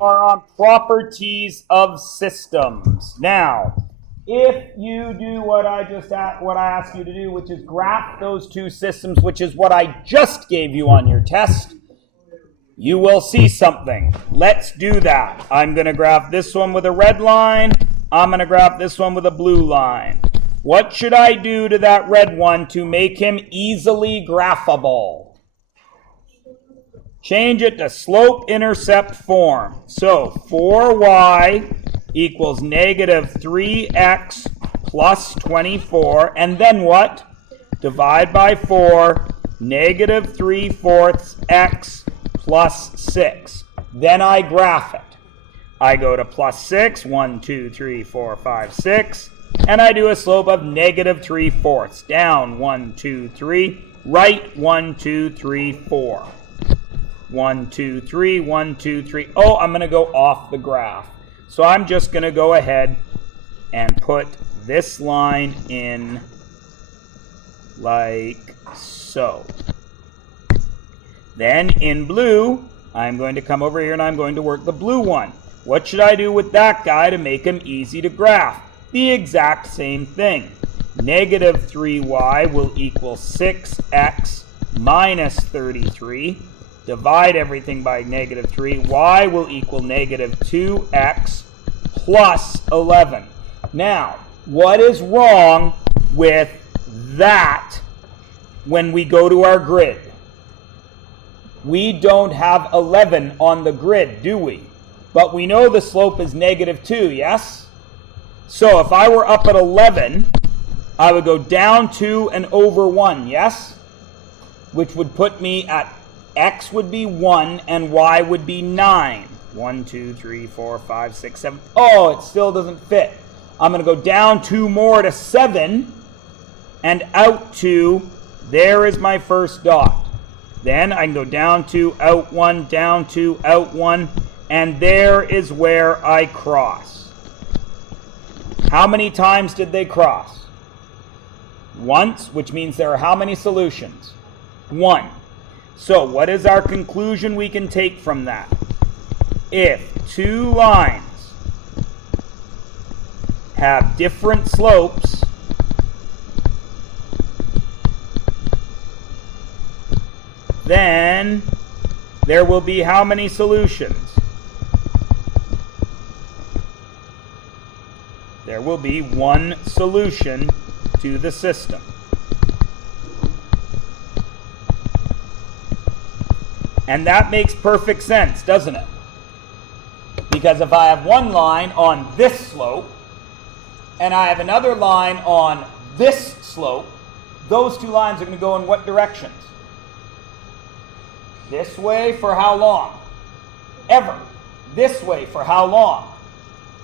are on properties of systems. Now, if you do what I asked you to do, which is graph those two systems, which is what I just gave you on your test, you will see something. Let's do that. I'm going to graph this one with a red line. I'm going to graph this one with a blue line. What should I do to that red one to make him easily graphable? Change it to slope-intercept form. So 4y equals negative 3x plus 24. And then what? Divide by 4, negative 3/4 x plus 6. Then I graph it. I go to plus 6, 1, 2, 3, 4, 5, 6. And I do a slope of negative 3/4. Down 1, 2, 3. Right 1, 2, 3, 4. 1, 2, 3, 1, 2, 3. Oh, I'm going to go off the graph. So I'm just going to go ahead and put this line in like so. Then in blue, I'm going to come over here and I'm going to work the blue one. What should I do with that guy to make him easy to graph? The exact same thing. Negative 3y will equal 6x minus 33. Divide everything by negative 3. Y will equal negative 2x plus 11. Now, what is wrong with that when we go to our grid? We don't have 11 on the grid, do we? But we know the slope is negative 2, yes? So if I were up at 11, I would go down 2 and over 1, yes? Which would put me at x would be 1 and y would be 9. 1, 2, 3, 4, 5, 6, 7. Oh, it still doesn't fit. I'm going to go down 2 more to 7 and out 2. There is my first dot. Then I can go down 2, out 1, down 2, out 1. And there is where I cross. How many times did they cross? Once, which means there are how many solutions? 1. So what is our conclusion we can take from that? If two lines have different slopes, then there will be how many solutions? There will be one solution to the system. And that makes perfect sense, doesn't it? Because if I have one line on this slope, and I have another line on this slope, those two lines are going to go in what directions? This way for how long? Ever. This way for how long?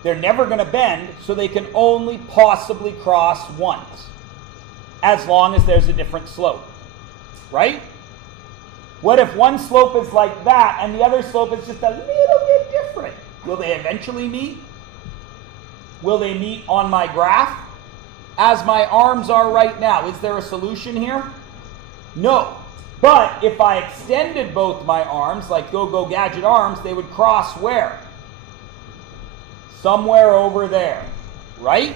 They're never going to bend, so they can only possibly cross once, as long as there's a different slope. Right? What if one slope is like that and the other slope is just a little bit different? Will they eventually meet? Will they meet on my graph? As my arms are right now, is there a solution here? No. But if I extended both my arms, like Go-Go Gadget arms, they would cross where? Somewhere over there. Right?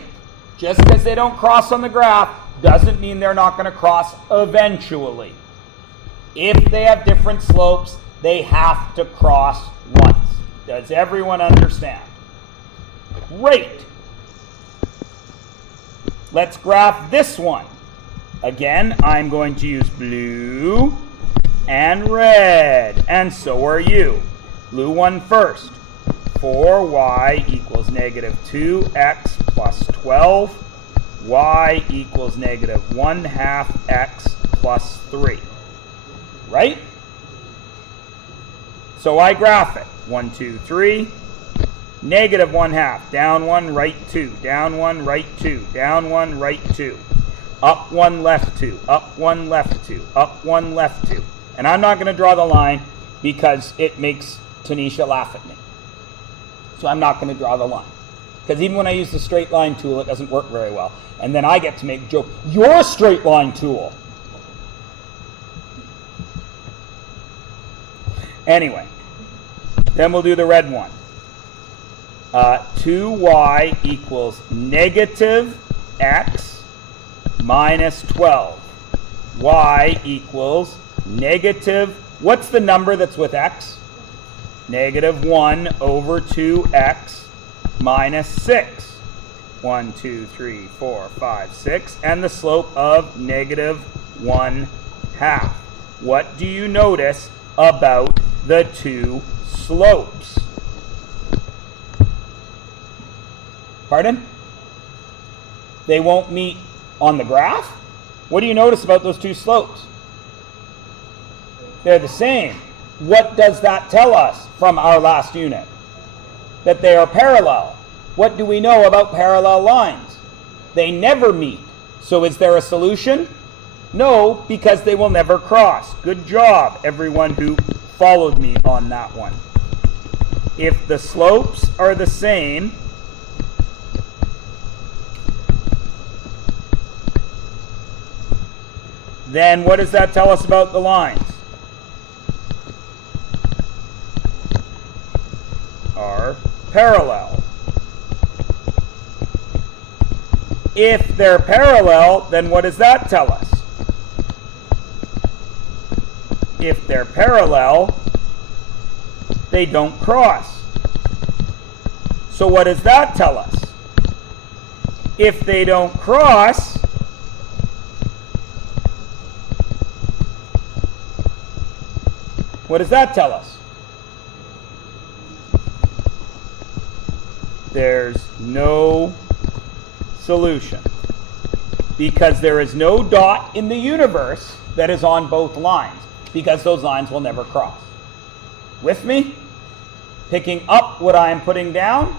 Just because they don't cross on the graph doesn't mean they're not going to cross eventually. If they have different slopes, they have to cross once. Does everyone understand? Great. Let's graph this one. Again, I'm going to use blue and red. And so are you. Blue one first. 4y equals negative 2x plus 12. Y equals negative 1/2 x plus 3. Right? So I graph it. 1, 2, 3. Negative 1/2. Down 1, right 2. Down 1, right 2. Down 1, right 2. Up 1, left 2. Up 1, left 2. Up 1, left 2. And I'm not going to draw the line because it makes Tanisha laugh at me. So I'm not going to draw the line. Because even when I use the straight line tool, it doesn't work very well. And then I get to make a joke. You're a straight line tool. Anyway, then we'll do the red one. 2y equals negative x minus 12. Y equals negative, what's the number that's with x? Negative 1 over 2x minus 6. 1, 2, 3, 4, 5, 6. And the slope of negative 1/2. What do you notice about the two slopes? Pardon? They won't meet on the graph? What do you notice about those two slopes? They're the same. What does that tell us from our last unit? That they are parallel. What do we know about parallel lines? They never meet. So is there a solution? No, because they will never cross. Good job, everyone who followed me on that one. If the slopes are the same, then what does that tell us about the lines? Are parallel. If they're parallel, then what does that tell us? If they're parallel, they don't cross. So what does that tell us? If they don't cross, what does that tell us? There's no solution. Because there is no dot in the universe that is on both lines. Because those lines will never cross. With me? Picking up what I am putting down?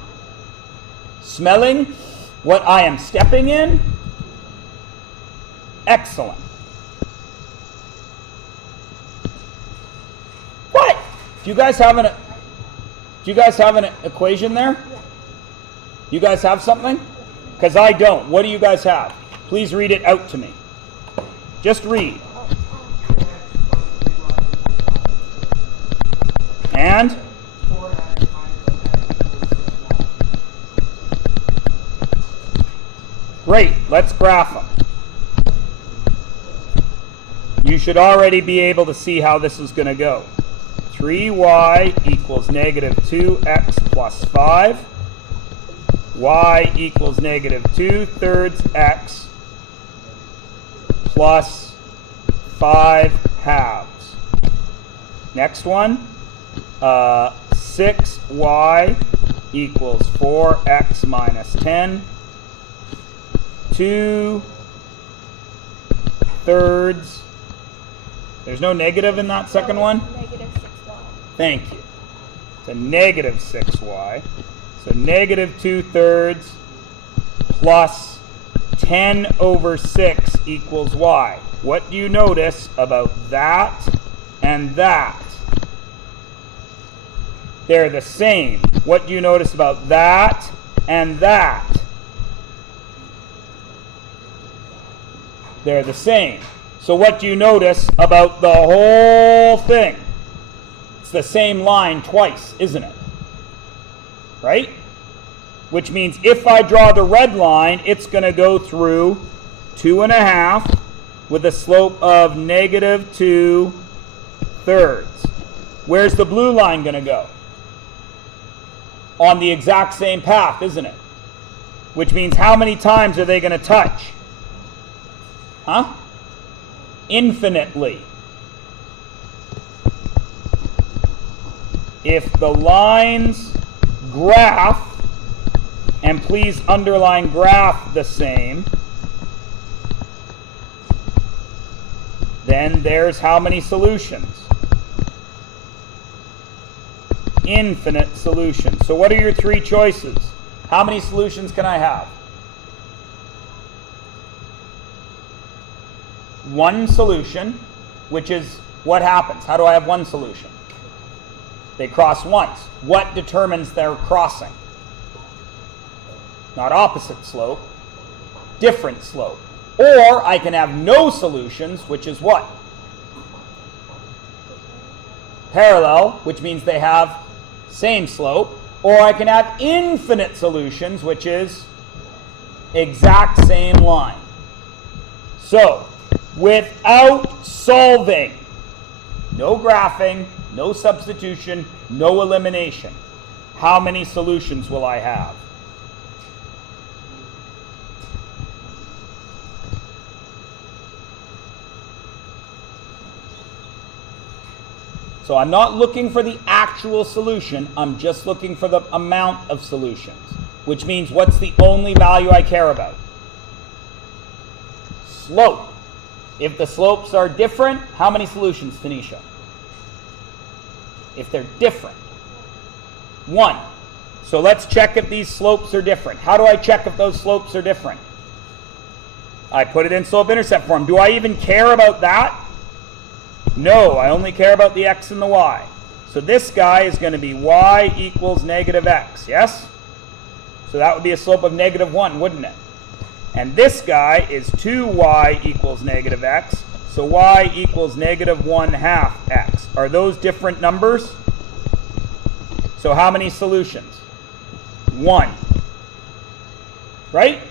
Smelling what I am stepping in? Excellent. What? Do you guys have an equation there? You guys have something? Because I don't. What do you guys have? Please read it out to me. Just read. And? Great. Let's graph them. You should already be able to see how this is going to go. 3y equals negative 2x plus 5. Y equals negative 2/3 x plus 5/2. Next one, 6y equals 4x minus 10. 2/3. There's no negative in that second one? Negative 6y. Thank you. It's a negative 6y. So negative 2/3 plus 10 over 6 equals y. What do you notice about that and that? They're the same. What do you notice about that and that? They're the same. So what do you notice about the whole thing? It's the same line twice, isn't it? Right? Which means if I draw the red line, it's going to go through 2.5 with a slope of negative 2/3. Where's the blue line going to go? On the exact same path, isn't it? Which means how many times are they going to touch? Huh? Infinitely. If the lines graph, and please underline graph the same, then there's how many solutions? Infinite solutions. So what are your three choices? How many solutions can I have? One solution, which is what happens? How do I have one solution? They cross once. What determines their crossing? Not opposite slope, different slope. Or I can have no solutions, which is what? Parallel, which means they have same slope. or I can have infinite solutions, which is exact same line. So, without solving, no graphing, no substitution, no elimination, how many solutions will I have? So I'm not looking for the actual solution, I'm just looking for the amount of solutions, which means what's the only value I care about? Slope. If the slopes are different, how many solutions, Tanisha? If they're different, 1. So let's check if these slopes are different. How do I check if those slopes are different? I put it in slope-intercept form. Do I even care about that? No, I only care about the x and the y. So this guy is going to be y equals negative x, yes? So that would be a slope of negative 1, wouldn't it? And this guy is 2y equals negative x, so y equals negative 1/2 x. Are those different numbers? So how many solutions? 1. Right?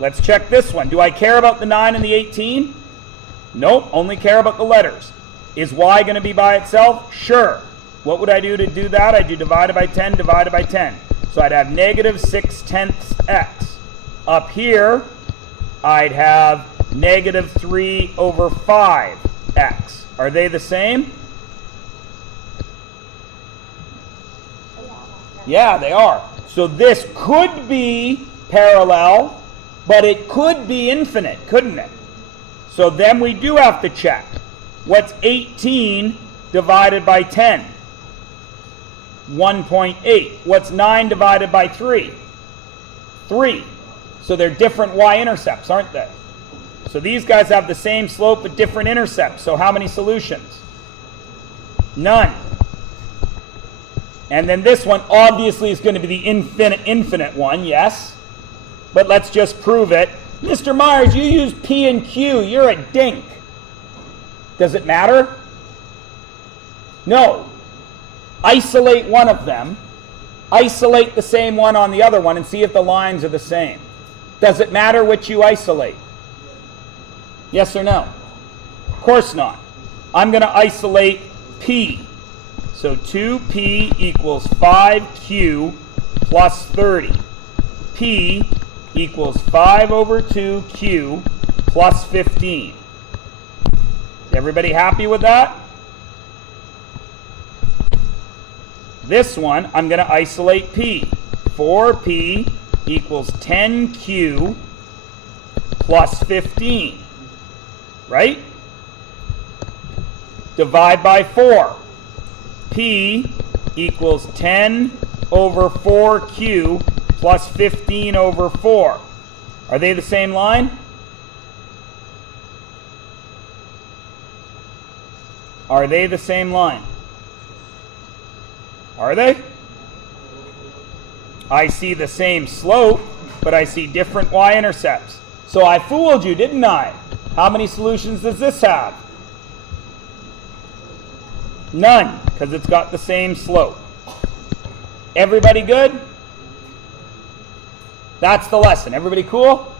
Let's check this one. Do I care about the 9 and the 18? Nope, only care about the letters. Is y going to be by itself? Sure. What would I do to do that? I'd do divided by 10, divided by 10. So I'd have negative 6/10 x. Up here, I'd have negative 3 over 5 x. Are they the same? Yeah, they are. So this could be parallel, but it could be infinite, couldn't it? So then we do have to check. What's 18 divided by 10? 1.8. What's 9 divided by 3? 3. So they're different y-intercepts, aren't they? So these guys have the same slope but different intercepts. So how many solutions? None. And then this one obviously is going to be the infinite one, yes? But let's just prove it. Mr. Myers, you use P and Q. You're a dink. Does it matter? No. Isolate one of them. Isolate the same one on the other one and see if the lines are the same. Does it matter which you isolate? Yes or no? Of course not. I'm going to isolate P. So 2P equals 5Q plus 30. P equals 5 over 2Q plus 15. Everybody happy with that? This one, I'm going to isolate P. 4P equals 10Q plus 15. Right? Divide by 4. P equals 10 over 4Q plus 15 over 4. Are they the same line? Are they the same line? Are they? I see the same slope, but I see different y-intercepts. So I fooled you, didn't I? How many solutions does this have? None, because it's got the same slope. Everybody good? That's the lesson. Everybody cool?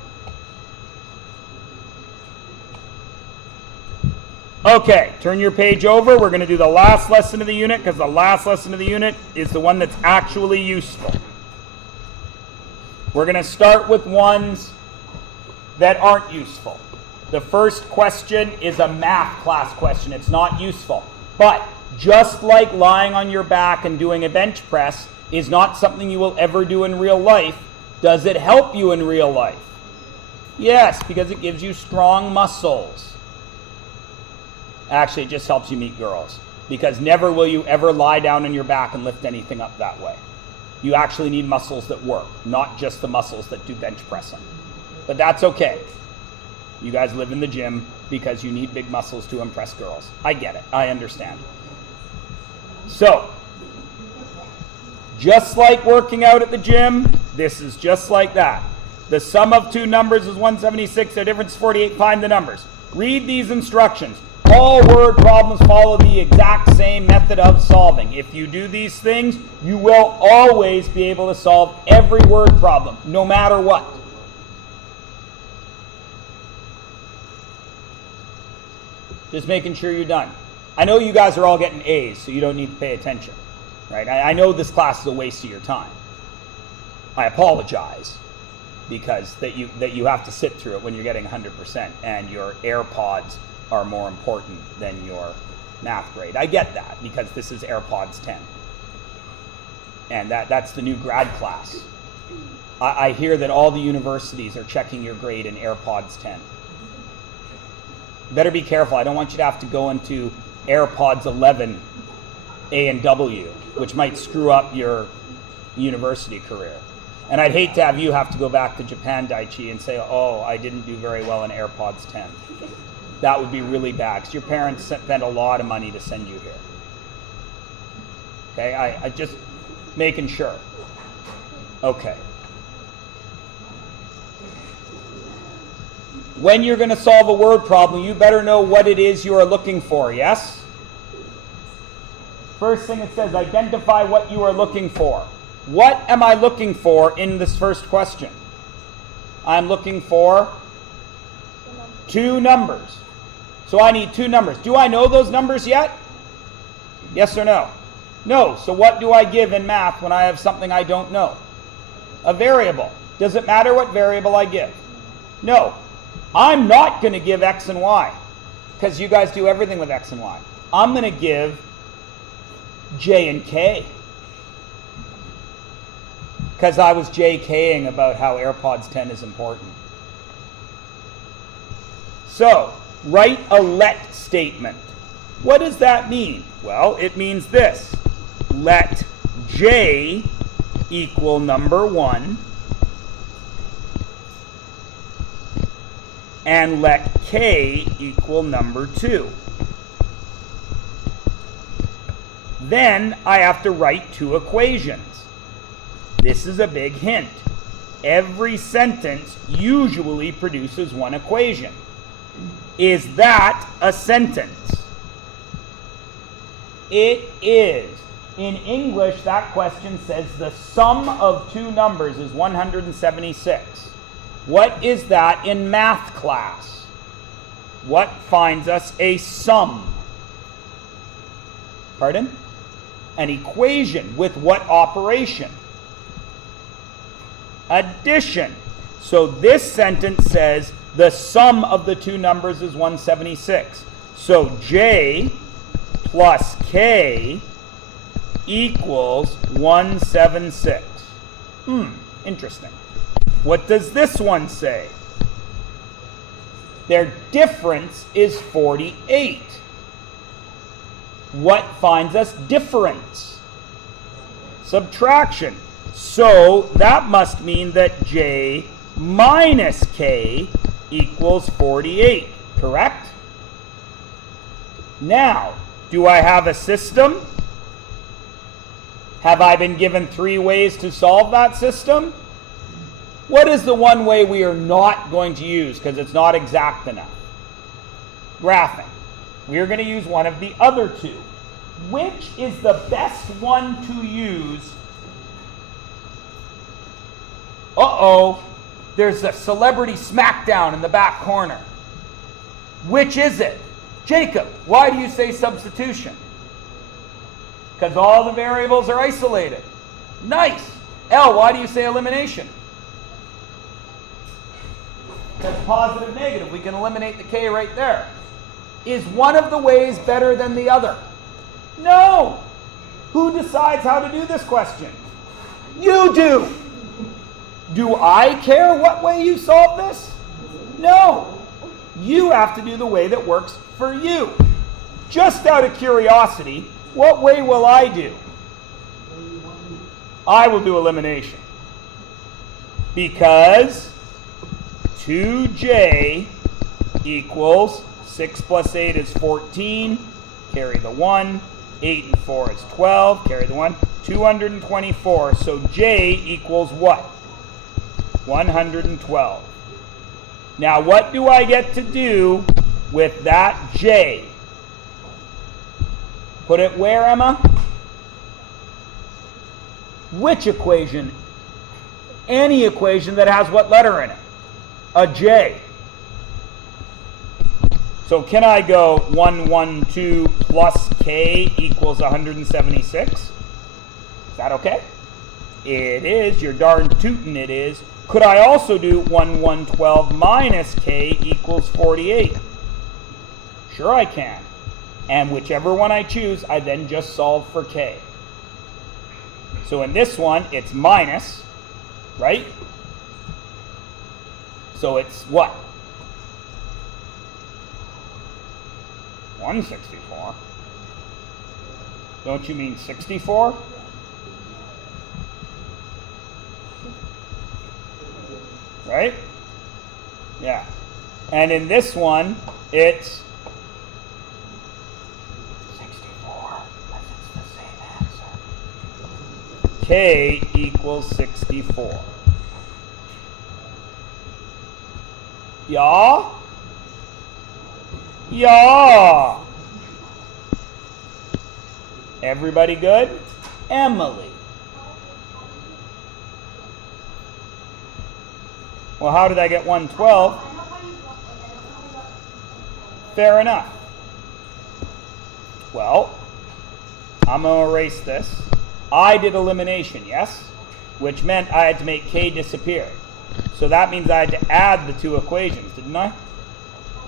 Okay, turn your page over. We're going to do the last lesson of the unit because the last lesson of the unit is the one that's actually useful. We're going to start with ones that aren't useful. The first question is a math class question. It's not useful. But just like lying on your back and doing a bench press is not something you will ever do in real life, does it help you in real life? Yes, because it gives you strong muscles. Actually, it just helps you meet girls. Because never will you ever lie down on your back and lift anything up that way. You actually need muscles that work, not just the muscles that do bench pressing. But that's okay. You guys live in the gym because you need big muscles to impress girls. I get it. I understand. So, just like working out at the gym, this is just like that. The sum of two numbers is 176. Their difference is 48. Find the numbers. Read these instructions. all word problems follow the exact same method of solving. If you do these things, you will always be able to solve every word problem, no matter what. Just making sure you're done. I know you guys are all getting A's, so you don't need to pay attention. Right? I know this class is a waste of your time. I apologize because that you have to sit through it when you're getting 100% and your AirPods are more important than your math grade. I get that because this is AirPods 10. And that's the new grad class. I hear that all the universities are checking your grade in AirPods 10. Better be careful. I don't want you to have to go into AirPods 11 A and W, which might screw up your university career. And I'd hate to have you have to go back to Japan, Daichi, and say, oh, I didn't do very well in AirPods 10. That would be really bad, because your parents spent a lot of money to send you here. Okay, I just making sure. Okay. When you're going to solve a word problem, you better know what it is you are looking for, yes? First thing it says, identify what you are looking for. What am I looking for in this first question? I'm looking for two numbers. So I need two numbers. Do I know those numbers yet? Yes or no? No. So what do I give in math when I have something I don't know? A variable. Does it matter what variable I give? No. I'm not going to give x and y because you guys do everything with x and y. I'm going to give j and k because I was JKing about how AirPods 10 is important. So, write a let statement. What does that mean? Well, it means this. Let j equal number 1 and let k equal number 2. Then I have to write two equations. This is a big hint. Every sentence usually produces one equation. Is that a sentence? It is. In English, that question says the sum of two numbers is 176. What is that in math class? What finds us a sum? Pardon? An equation with what operation? Addition. So this sentence says the sum of the two numbers is 176. So j plus k equals 176. Interesting. What does this one say? Their difference is 48. What finds us difference? Subtraction. So that must mean that j minus k equals 48, correct? Now, do I have a system? Have I been given 3 ways to solve that system? What is the one way we are not going to use because it's not exact enough? Graphing. We are going to use one of the other two. Which is the best one to use? Uh-oh, there's a celebrity smackdown in the back corner. Which is it? Jacob, why do you say substitution? Because all the variables are isolated. Nice. Elle, why do you say elimination? That's positive, negative. We can eliminate the k right there. Is one of the ways better than the other? No. Who decides how to do this question? You do. Do I care what way you solve this? No. You have to do the way that works for you. Just out of curiosity, what way will I do? I will do elimination. Because 2j equals 6 plus 8 is 14, carry the 1, 8 and 4 is 12, carry the 1, 224. So j equals what? 112. Now what do I get to do with that j? Put it where, Emma? Which equation? Any equation that has what letter in it? A J. So can I go 112 plus K equals 176? Is that okay? It is. You're darn tootin' it is. Could I also do 1112 minus K equals 48? Sure I can. And whichever one I choose, I then just solve for K. So in this one, it's minus, right? So it's what? 164. Don't you mean 64? Right? Yeah. And in this one, it's 64. That's the same answer. K equals 64. Yeah? Yeah. Everybody good? Emily. Well, how did I get 112? Fair enough. Well, I'm going to erase this. I did elimination, yes? Which meant I had to make K disappear. So that means I had to add the two equations, didn't I?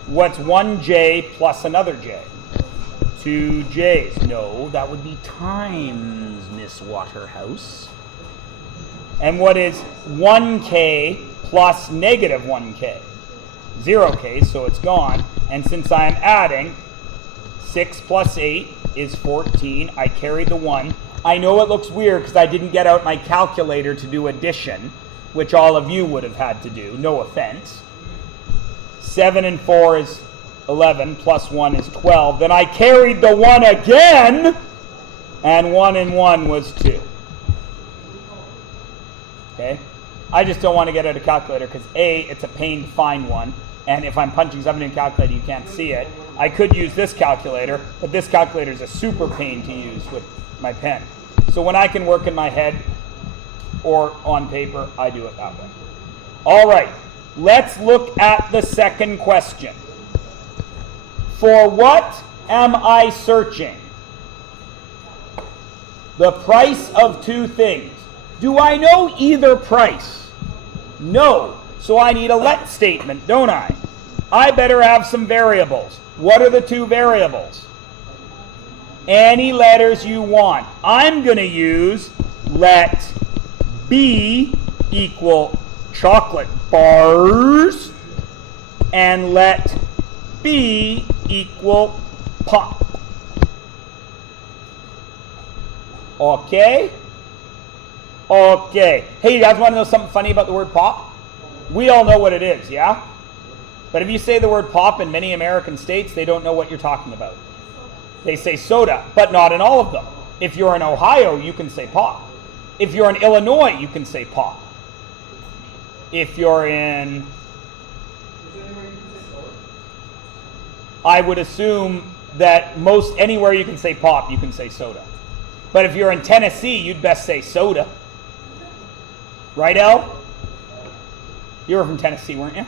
What's one J plus another J? Two J's. No, that would be times, Miss Waterhouse. And what is 1K plus negative 1K? 0K, so it's gone. And since I'm adding, 6 plus 8 is 14. I carried the 1. I know it looks weird because I didn't get out my calculator to do addition, which all of you would have had to do, no offense. 7 and 4 is 11, plus 1 is 12. Then I carried the 1 again, and 1 and 1 was 2. Okay? I just don't want to get out a calculator because A, it's a pain to find one, and if I'm punching something in a calculator, you can't see it. I could use this calculator, but this calculator is a super pain to use with my pen. So when I can work in my head or on paper, I do it that way. All right. Let's look at the second question. For what am I searching? The price of two things. Do I know either price? No. So I need a let statement, don't I? I better have some variables. What are the two variables? Any letters you want. I'm going to use let B equal chocolate bars and let B equal pop. Okay? Okay. Hey, you guys want to know something funny about the word pop? We all know what it is, yeah? But if you say the word pop in many American states, they don't know what you're talking about. They say soda, but not in all of them. If you're in Ohio, you can say pop. If you're in Illinois, you can say pop. If you're in, I would assume that most anywhere you can say pop, you can say soda. But if you're in Tennessee, you'd best say soda. Right, El? You were from Tennessee, weren't you?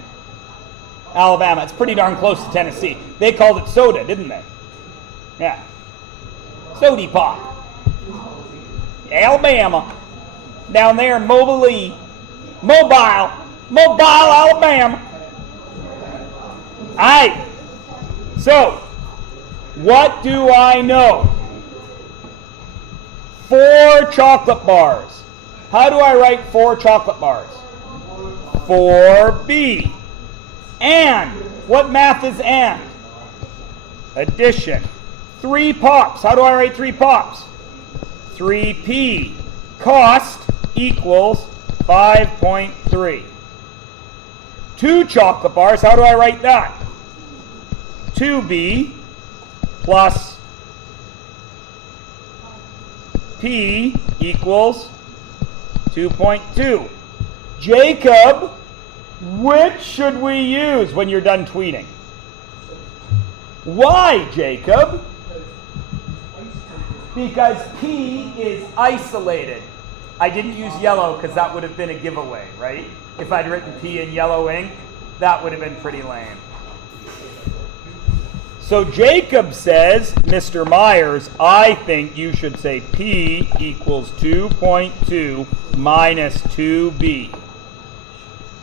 Alabama. It's pretty darn close to Tennessee. They called it soda, didn't they? Yeah. Sody pop. Alabama. Down there in Mobile, Alabama. All right. So, what do I know? 4 chocolate bars. How do I write 4 chocolate bars? 4B. And. What math is and? Addition. 3 pops. How do I write 3 pops? 3P. Cost equals 5.3. 2 chocolate bars. How do I write that? 2B plus P equals 2.2. Jacob, which should we use when you're done tweeting? Why, Jacob? Because P is isolated. I didn't use yellow because that would have been a giveaway, right? If I'd written P in yellow ink, that would have been pretty lame. So Jacob says, Mr. Myers, I think you should say P equals 2.2 minus 2B.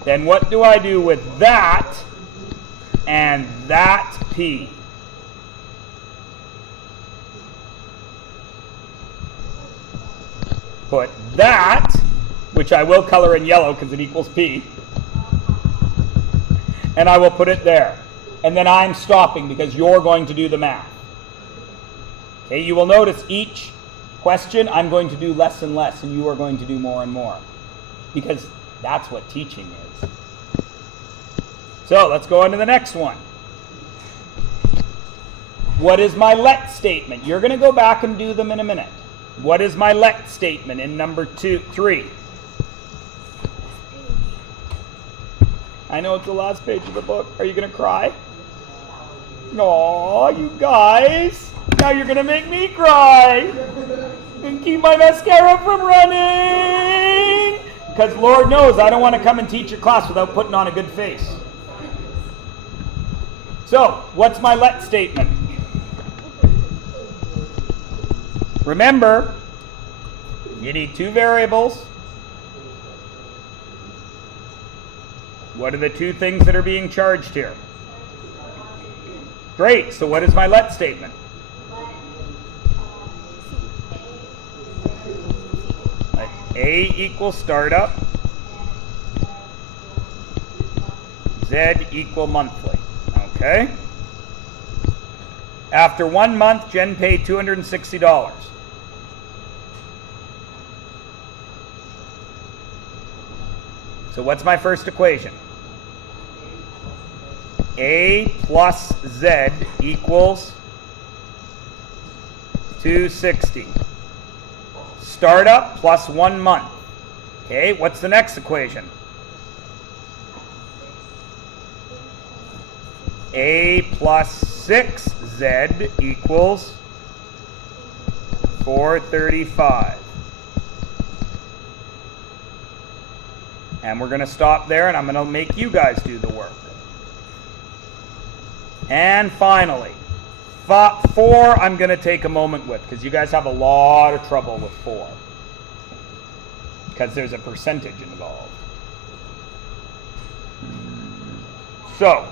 Then what do I do with that and that P? Put that, which I will color in yellow because it equals P, and I will put it there. And then I'm stopping because you're going to do the math. Okay, you will notice each question I'm going to do less and less, and you are going to do more and more. Because that's what teaching is. So let's go on to the next one. What is my let statement? You're going to go back and do them in a minute. What is my let statement in number 3? I know it's the last page of the book. Are you going to cry? Aw, you guys. Now you're going to make me cry. And keep my mascara from running. Because Lord knows I don't want to come and teach your class without putting on a good face. So, what's my let statement? Remember, you need two variables. What are the two things that are being charged here? Great, so what is my let statement? Let A equals startup, Z equal monthly. Okay? After 1 month, Jen paid $260. So what's my first equation? A plus Z equals 260. Startup plus 1 month. Okay, what's the next equation? A plus 6Z equals 435. And we're going to stop there, and I'm going to make you guys do the work. And finally, 4 I'm going to take a moment with, because you guys have a lot of trouble with 4. Because there's a percentage involved. So,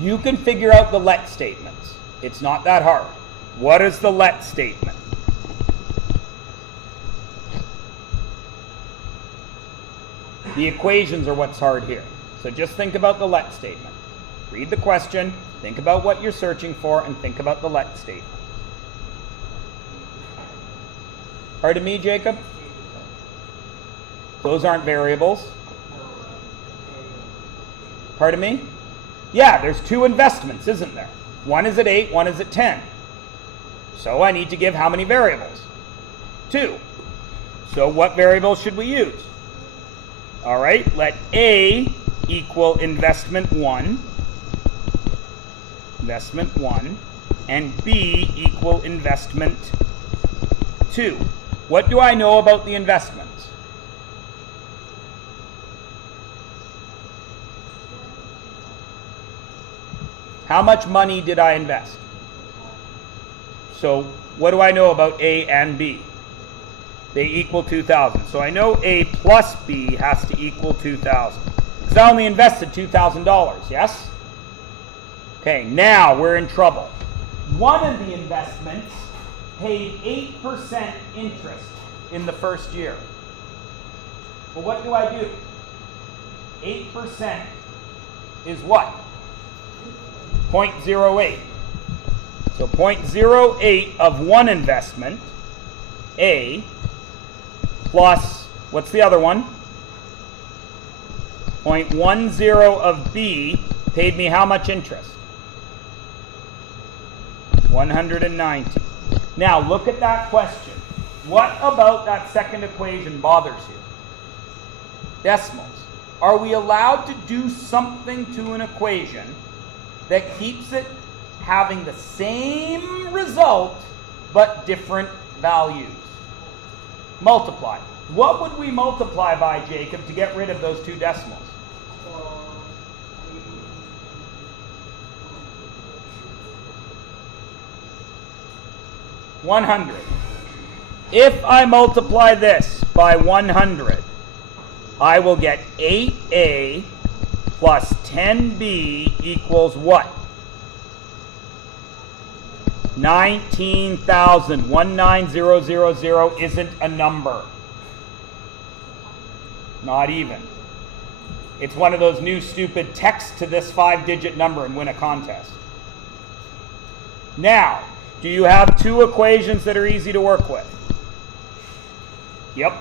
you can figure out the let statements. It's not that hard. What is the let statement? The equations are what's hard here. So just think about the let statement. Read the question, think about what you're searching for, and think about the let statement. Pardon me, Jacob? Those aren't variables. Pardon me? Yeah, there's 2 investments, isn't there? One is at 8, one is at 10. So I need to give how many variables? 2. So what variables should we use? All right, let A equal investment 1, and B equal investment 2. What do I know about the investments? How much money did I invest? So what do I know about A and B? They equal 2,000. So I know A plus B has to equal 2,000. Because I only invested $2,000, yes? Okay, now we're in trouble. One of the investments paid 8% interest in the first year. Well, what do I do? 8% is what? 0.08. So 0.08 of one investment, A, plus, what's the other one? 0.10 of B paid me how much interest? 190. Now look at that question. What about that second equation bothers you? Decimals. Are we allowed to do something to an equation that keeps it having the same result but different values. Multiply. What would we multiply by, Jacob, to get rid of those two decimals? 100. If I multiply this by 100, I will get 8a plus 10b equals what? 19,000. 19000 isn't a number. Not even. It's one of those new stupid text to this 5-digit number and win a contest. Now, do you have two equations that are easy to work with? Yep.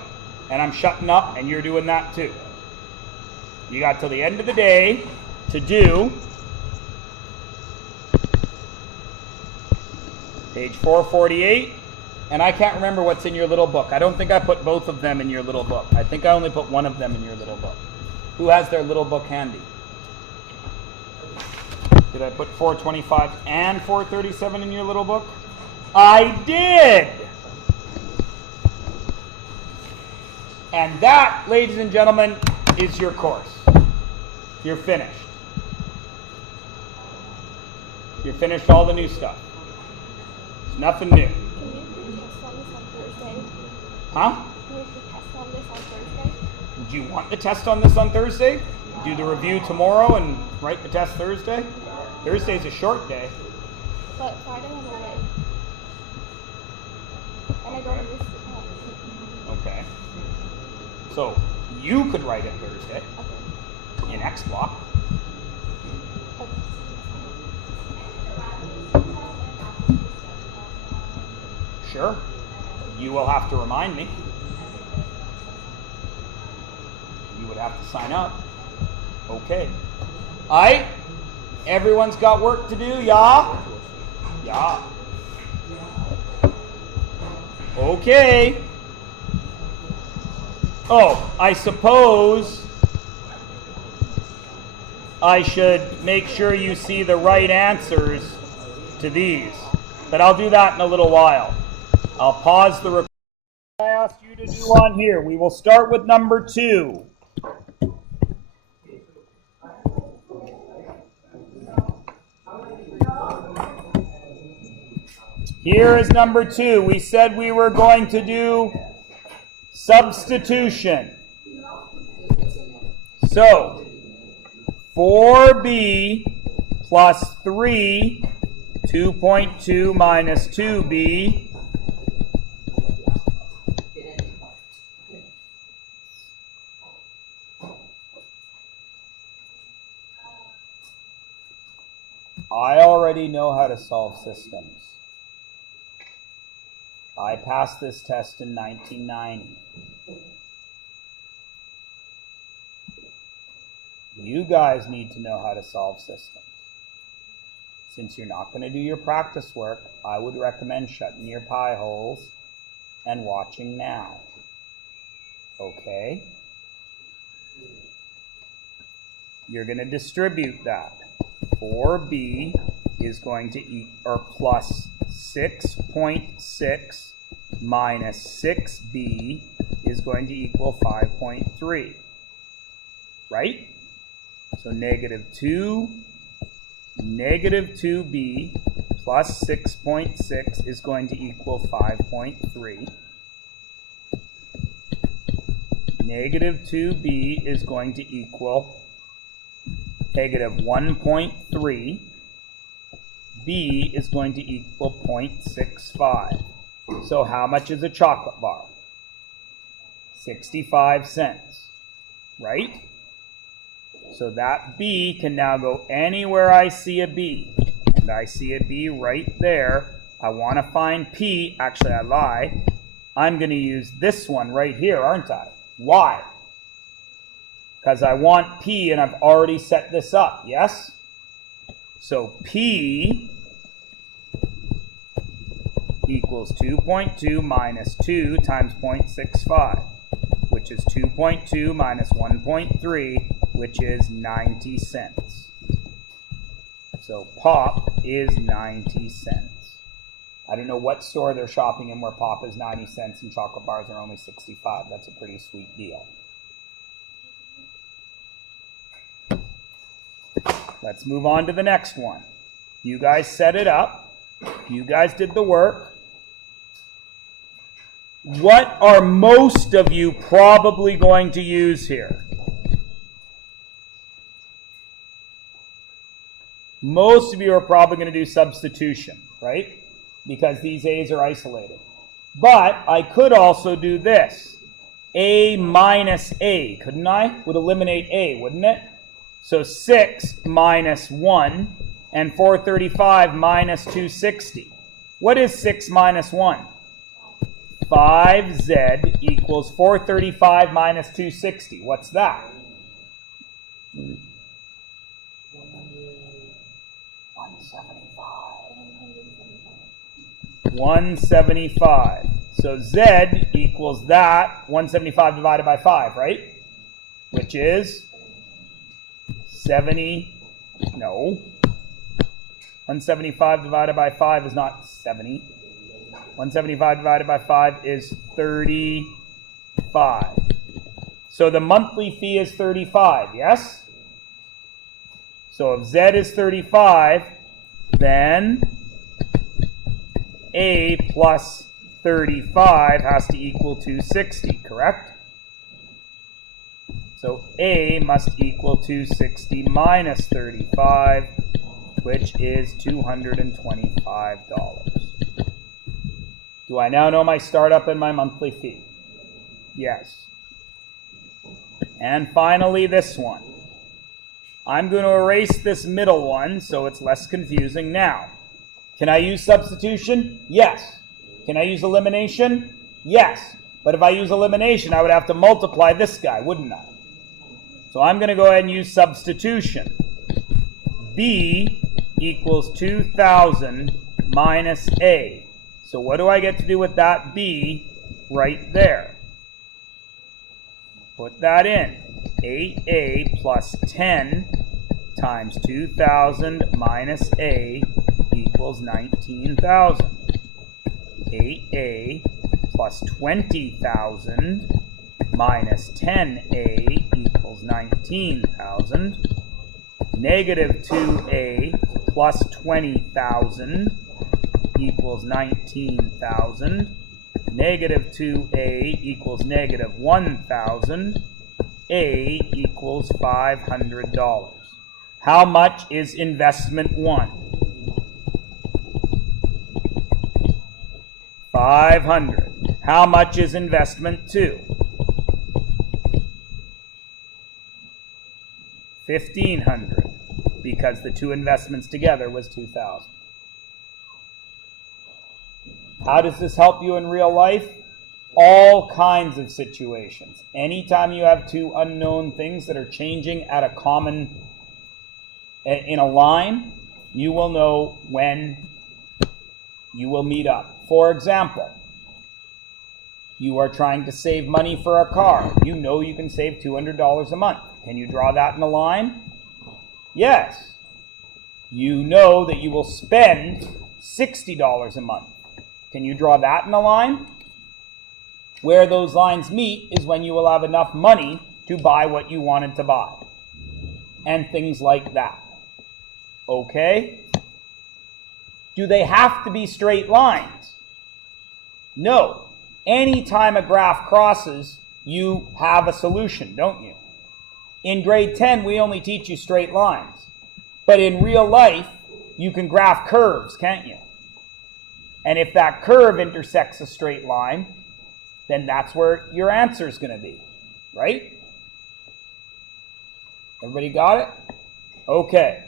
And I'm shutting up and you're doing that too. You got till the end of the day to do page 448, and I can't remember what's in your little book. I don't think I put both of them in your little book. I think I only put one of them in your little book. Who has their little book handy? Did I put 425 and 437 in your little book? I did! And that, ladies and gentlemen, is your course. You're finished. You're finished all the new stuff. There's nothing new. Can you do the test on this on Thursday? Huh? Can you do the test on this on Thursday? Do you want the test on this on Thursday? Do the review tomorrow and write the test Thursday? Thursday's a short day. But Friday I'm away. And I don't miss the test. Okay. So you could write it Thursday Okay. in X block. Okay. Sure. You will have to remind me. You would have to sign up. Okay. Alright. Everyone's got work to do, yeah? Yeah. Okay. Oh, I suppose I should make sure you see the right answers to these. But I'll do that in a little while. I'll pause the recording. I asked you to do on here. We will start with number 2. Here is number 2. We said we were going to do substitution. So, 4b plus 3, 2.2 minus 2b, I already know how to solve systems. I passed this test in 1990. You guys need to know how to solve systems. Since you're not going to do your practice work, I would recommend shutting your pie holes and watching now. Okay? You're going to distribute that. 4b is going to equal plus 6.6 minus 6b is going to equal 5.3. Right? So negative 2b plus 6.6 is going to equal 5.3. Negative 2b is going to equal negative 1.3. B is going to equal 0.65. So how much is a chocolate bar? 65 cents, right? So that B can now go anywhere I see a B. And I see a B right there. I want to find P. Actually, I lie. I'm going to use this one right here, aren't I? Why? Because I want P and I've already set this up, yes? So P equals 2.2 minus 2 times 0.65, which is 2.2 minus 1.3, which is 90 cents. So pop is 90 cents. I don't know what store they're shopping in where pop is 90 cents and chocolate bars are only 65. That's a pretty sweet deal. Let's move on to the next one. You guys set it up. You guys did the work. What are most of you probably going to use here? Most of you are probably going to do substitution, right? Because these A's are isolated. But I could also do this. A minus A, couldn't I? Would eliminate A, wouldn't it? So 6 minus 1 and 435 minus 260. What is 6 minus 1? 5z equals 435 minus 260. What's that? 175. So z equals that, 175 divided by 5, right? Which is 175 divided by 5 is not 70. 175 divided by 5 is 35. So the monthly fee is 35, yes? So if z is 35, then A plus 35 has to equal 260, correct? So A must equal 260 minus 35, which is $225. Do I now know my startup and my monthly fee? Yes. And finally, this one. I'm going to erase this middle one so it's less confusing now. Can I use substitution? Yes. Can I use elimination? Yes. But if I use elimination, I would have to multiply this guy, wouldn't I? So I'm going to go ahead and use substitution. B equals 2,000 minus A. So what do I get to do with that B right there? Put that in. 8A plus 10 times 2,000 minus A equals 19,000. 8A plus 20,000 minus 10A equals 19,000. Negative 2A plus 20,000 equals 19,000. Negative 2A equals negative 1,000. A equals $500. How much is investment 1? 500. How much is investment 2? 1,500, because the two investments together was 2,000. How does this help you in real life? All kinds of situations. Anytime you have two unknown things that are changing at a common, in a line, you will know when you will meet up. For example, you are trying to save money for a car. You know you can save $200 a month. Can you draw that in a line? Yes. You know that you will spend $60 a month. Can you draw that in a line? Where those lines meet is when you will have enough money to buy what you wanted to buy. And things like that. Okay? Do they have to be straight lines? No. Anytime a graph crosses, you have a solution, don't you? In grade 10, we only teach you straight lines. But in real life, you can graph curves, can't you? And if that curve intersects a straight line, then that's where your answer is going to be, right? Everybody got it? Okay.